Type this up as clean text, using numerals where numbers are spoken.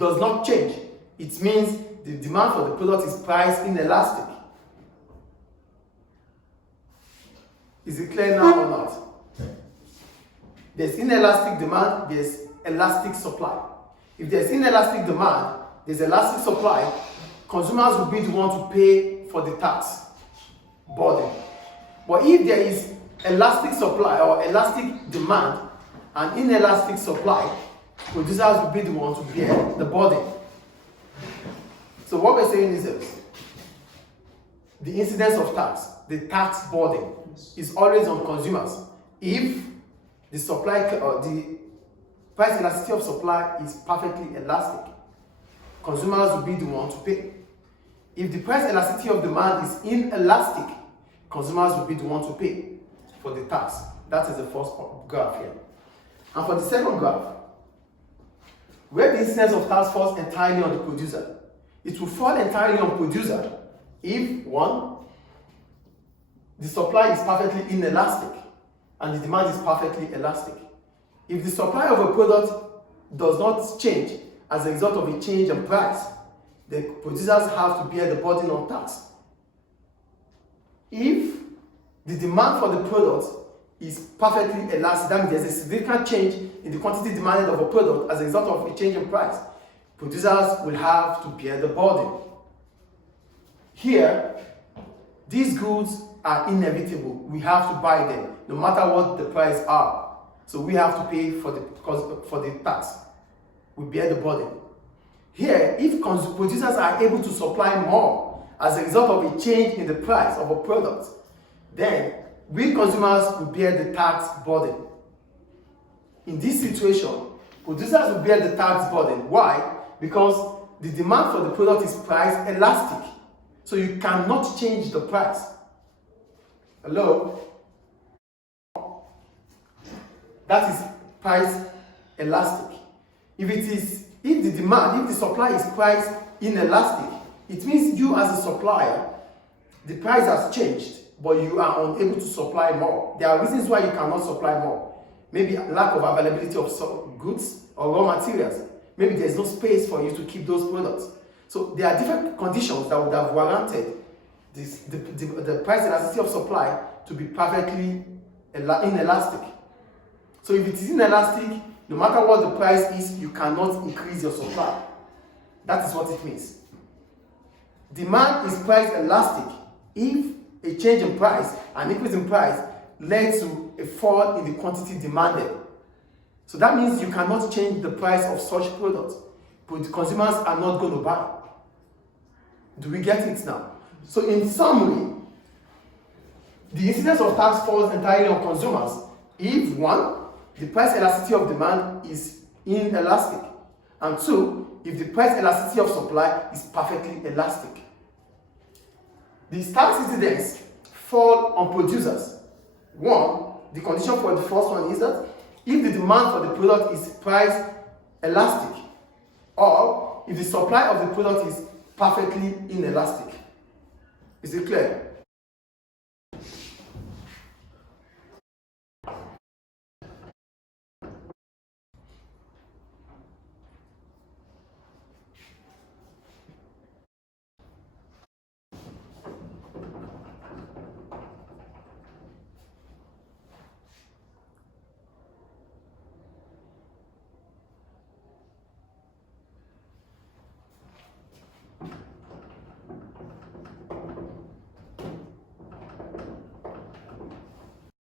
does not change, it means the demand for the product is price inelastic. Is it clear now or not? There's inelastic demand, there's elastic supply. If there's inelastic demand, there's elastic supply, consumers will be the one to pay for the tax burden. But if there is elastic supply or elastic demand and inelastic supply, producers will be the one to bear the burden. So what we're saying is this: the incidence of tax, the tax burden, is always on consumers if the supply or the price elasticity of supply is perfectly elastic. Consumers will be the one to pay. If the price elasticity of demand is inelastic, consumers will be the one to pay for the tax. That is the first graph here. And for the second graph, where the incidence of tax falls entirely on the producer, it will fall entirely on producer if, one, the supply is perfectly inelastic and the demand is perfectly elastic. If the supply of a product does not change as a result of a change in price, the producers have to bear the burden of tax. If the demand for the product is perfectly elastic, that means there's a significant change in the quantity demanded of a product as a result of a change in price, producers will have to bear the burden. Here, these goods are inevitable. We have to buy them, no matter what the price are. So we have to pay for the tax. We bear the burden. Here, if producers are able to supply more as a result of a change in the price of a product, then we consumers will bear the tax burden. In this situation, producers will bear the tax burden. Why? Because the demand for the product is price elastic. So you cannot change the price. Hello? That is price elastic. If the supply is price inelastic, it means you as a supplier, the price has changed, but you are unable to supply more. There are reasons why you cannot supply more. Maybe lack of availability of some goods or raw materials. Maybe there's no space for you to keep those products. So there are different conditions that would have warranted the price elasticity of supply to be perfectly inelastic. So if it is inelastic, no matter what the price is, you cannot increase your supply. That is what it means. Demand is price elastic if a change in price, an increase in price, led to a fall in the quantity demanded. So that means you cannot change the price of such products, but the consumers are not going to buy. Do we get it now? So in summary, the incidence of tax falls entirely on consumers if, one, the price elasticity of demand is inelastic, and two, if the price elasticity of supply is perfectly elastic. The tax incidence fall on producers. One, the condition for the first one is that if the demand for the product is price elastic, or if the supply of the product is perfectly inelastic. Is it clear?